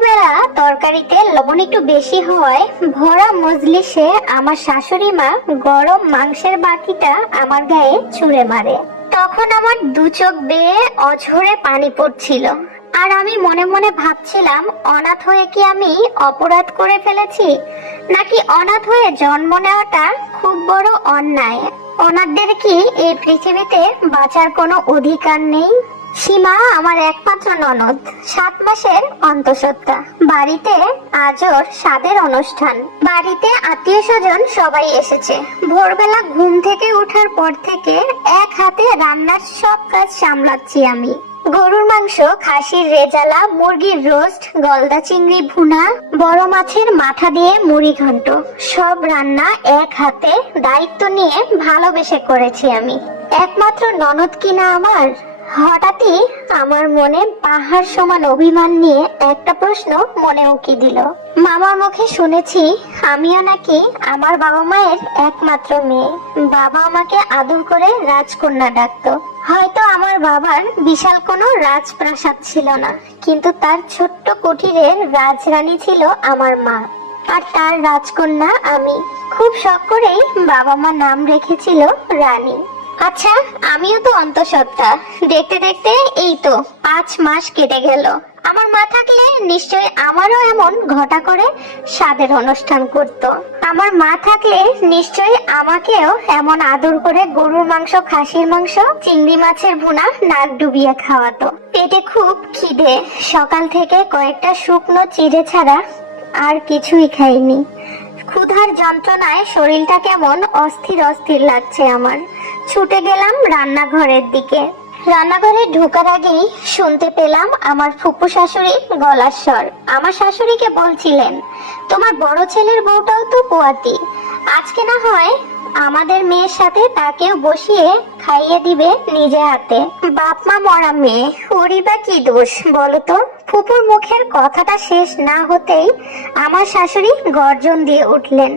দুপুরবেলা তরকারিতে লবণ একটু বেশি হওয়ায় ভরা মজলিসে আমার শাশুড়ি মা গরম মাংসের বাটিটা আমার গায়ে ছুঁড়ে মারে। তখন আমার দু চোখ বেয়ে অঝরে পানি পড়ছিল, আর আমি মনে মনে ভাবছিলাম, অনাথ হয়ে কি আমি অপরাধ করে ফেলেছি, নাকি অনাথ হয়ে জন্ম নেওয়াটা খুব বড় অন্যায়? অনাথদের কি এই পৃথিবীতে বাঁচার কোনো অধিকার নেই? সীমা আমার একমাত্র ননদ, 7 মাসের অন্তঃসত্ত্বা। বাড়িতে আজর স্বাদের অনুষ্ঠান। বাড়িতে আত্মীয় স্বজন সবাই এসেছে। ভোরবেলা ঘুম থেকে ওঠার পর থেকে এক হাতে রান্নার সব কাজ সামলাচ্ছি আমি। গরুর মাংস, খাসির রেজালা, মুরগির রোস্ট, গলদা চিংড়ি ভুনা, বড় মাছের মাথা দিয়ে মুড়ি ঘন্ট, সব রান্না এক হাতে দায়িত্ব নিয়ে ভালোবেসে করেছি আমি। একমাত্র ননদ কিনা আমার। হঠাৎই আমার মনে পাহাড় সমান অভিমান নিয়ে একটা প্রশ্ন মনে উকি দিল। মামার মুখে শুনেছি আমিও নাকি আমার বাবা মায়ের একমাত্র মেয়ে। বাবা আমাকে আদর করে রাজকন্যা ডাকতো। হয়তো আমার বাবার বিশাল কোনো রাজপ্রাসাদ ছিল না, কিন্তু তার ছোট্ট কুটিরের রাজরানী ছিল আমার মা, আর তার রাজকন্যা আমি। খুব শখ করেই বাবা মা নাম রেখেছিল রানী। আচ্ছা, আমিও তো অন্তঃসত্ত্বা। দেখতে দেখতে এই তো 5 মাস কেটে গেল। আমার মা থাকলে নিশ্চয়ই আমারও এমন ঘটা করে স্বাদের অনুষ্ঠান করত। আমার মা থাকলে নিশ্চয়ই আমাকেও এমন আদর করে গরুর মাংস, খাসির মাংস, চিংড়ি মাছের ভুনা নাক ডুবিয়ে খাওয়াতো। পেটে খুব খিদে। সকাল থেকে কয়েকটা শুকনো চিড়ে ছাড়া আর কিছুই খাইনি। ক্ষুধার যন্ত্রণায় শরীরটা কেমন অস্থির অস্থির লাগছে আমার। ছুটে গেলাম রান্নাঘরের দিকে। রান্নাঘরে ঢোকার আগেই শুনতে পেলাম আমার ফুপু শাশুড়ির গলার স্বর। আমার শাশুড়িকে বলছিলেন, তোমার বড় ছেলের বউটাও তো পোয়াতি, আজকে না হয় আমাদের মেয়ের সাথে তাকেও বসিয়ে খাইয়ে দিবে নিজে হাতে। বাপ মা মরা মেয়ে, ওরই বা কি দোষ বলতো? ফুপুর মুখের কথাটা শেষ না হতেই আমার শাশুড়ি গর্জন দিয়ে উঠলেন।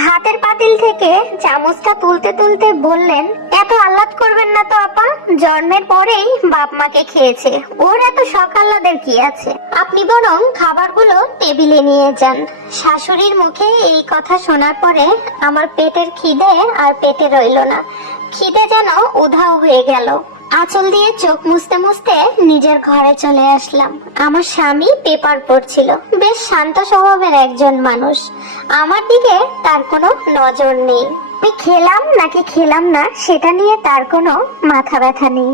ভাতের পাতিল থেকে চামচটা তুলতে তুলতে বললেন, এত আহ্লাদ করবেন না তো আপা, জন্মের পরেই বাপ মাকে খেয়েছে, ওর এত শখ আহ্লাদের কি আছে? আপনি বরং খাবারগুলো টেবিলে নিয়ে যান। শাশুড়ির মুখে এই কথা শোনার পরে আমার পেটের খিদে আর পেটে রইল না। খিদে যেন উধাও হয়ে গেল। আঁচল দিয়ে চোখ মুছতে মুছতে নিজের ঘরে চলে আসলাম। আমার স্বামী পেপার পড়ছিল। বেশ শান্ত স্বভাবের একজন মানুষ। আমার দিকে তার কোনো নজর নেই। আমি খেলাম নাকি খেলাম না সেটা নিয়ে তার কোনো মাথা ব্যথা নেই।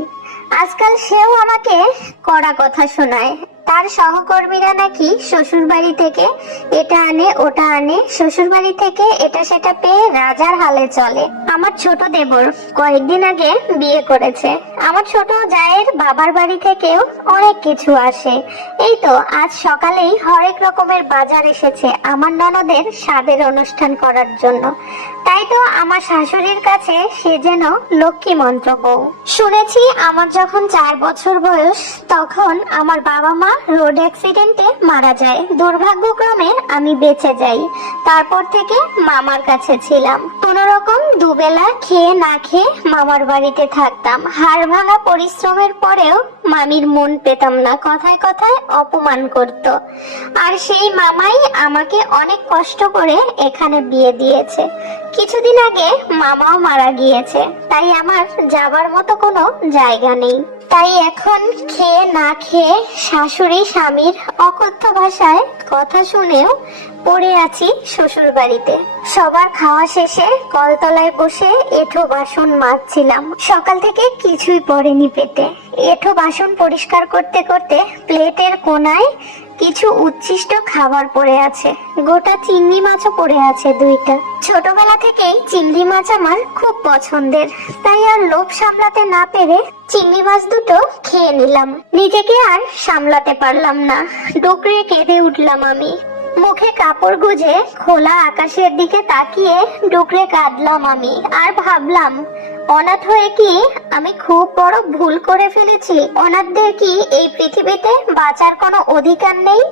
আজকাল সেও আমাকে কড়া কথা শোনায়। তার সহকর্মীরা নাকি শ্বশুর বাড়ি থেকে এটা আনে ওটা আনে, শ্বশুর বাড়ি থেকে এটা সেটা পেয়ে রাজার হালে চলে। আমার ছোট দেবর কয়েকদিন আগে বিয়ে করেছে। আমার ছোট জায়ের বাবার বাড়ি থেকেও অনেক কিছু আসে। এই তো আজ সকালেই হরেক রকমের বাজার এসেছে আমার ননদের স্বাদের অনুষ্ঠান করার জন্য। তাই তো আমার শাশুড়ির কাছে সে যেন লক্ষ্মী মন্ত্র বউ। শুনেছি আমার যখন 4 বছর বয়স তখন আমার বাবা মা রোড অ্যাক্সিডেন্টে মারা যায়। দুর্ভাগ্যক্রমে আমি বেঁচে যাই। তারপর থেকে মামার কাছে ছিলাম। কোনো রকম দুবেলা খেয়ে না খেয়ে মামার বাড়িতে থাকতাম। হাড় ভাঙা পরিশ্রমের পরেও মামির মন পেতাম না, কথায় কথায় অপমান করত। আর সেই মামাই আমাকে অনেক কষ্ট করে এখানে বিয়ে দিয়েছে। কিছুদিন আগে মামাও মারা গিয়েছে, তাই আমার যাবার মতো কোনো জায়গা নেই। তাই এখন খেয়ে না খেয়ে শাশুড়ি স্বামীর অকথ্য ভাষায় কথা শুনেও পড়ে আছি শ্বশুর বাড়িতে। সবার খাওয়া শেষে কলতলায় বসে এঁঠো বাসন মাজছিলাম। সকাল থেকে কিছুই পড়েনি পেটে। এঁঠো বাসন পরিষ্কার করতে করতে প্লেটের কোনায় কিছু উচ্ছিষ্ট খাবার পড়ে আছে। গোটা চিংড়ি মাছও পড়ে আছে 2টা। ছোটবেলা থেকেই চিংড়ি মাছ আমার খুব পছন্দের, তাই আর লোভ সামলাতে না পেরে চিংড়ি মাছ দুটো খেয়ে নিলাম। নিজেকে আর সামলাতে পারলাম না, ডুকরে কেঁদে উঠলাম আমি। মুখে কাপড় গুজে খোলা আকাশের দিকে তাকিয়ে ডুকরে কাঁদলাম আমি। আর ভাবলাম, অনাথ হয়ে কি আমি খুব বড় ভুল করে ফেলেছি? অনাথদের কি এই পৃথিবীতে বাঁচার কোনো অধিকার নেই?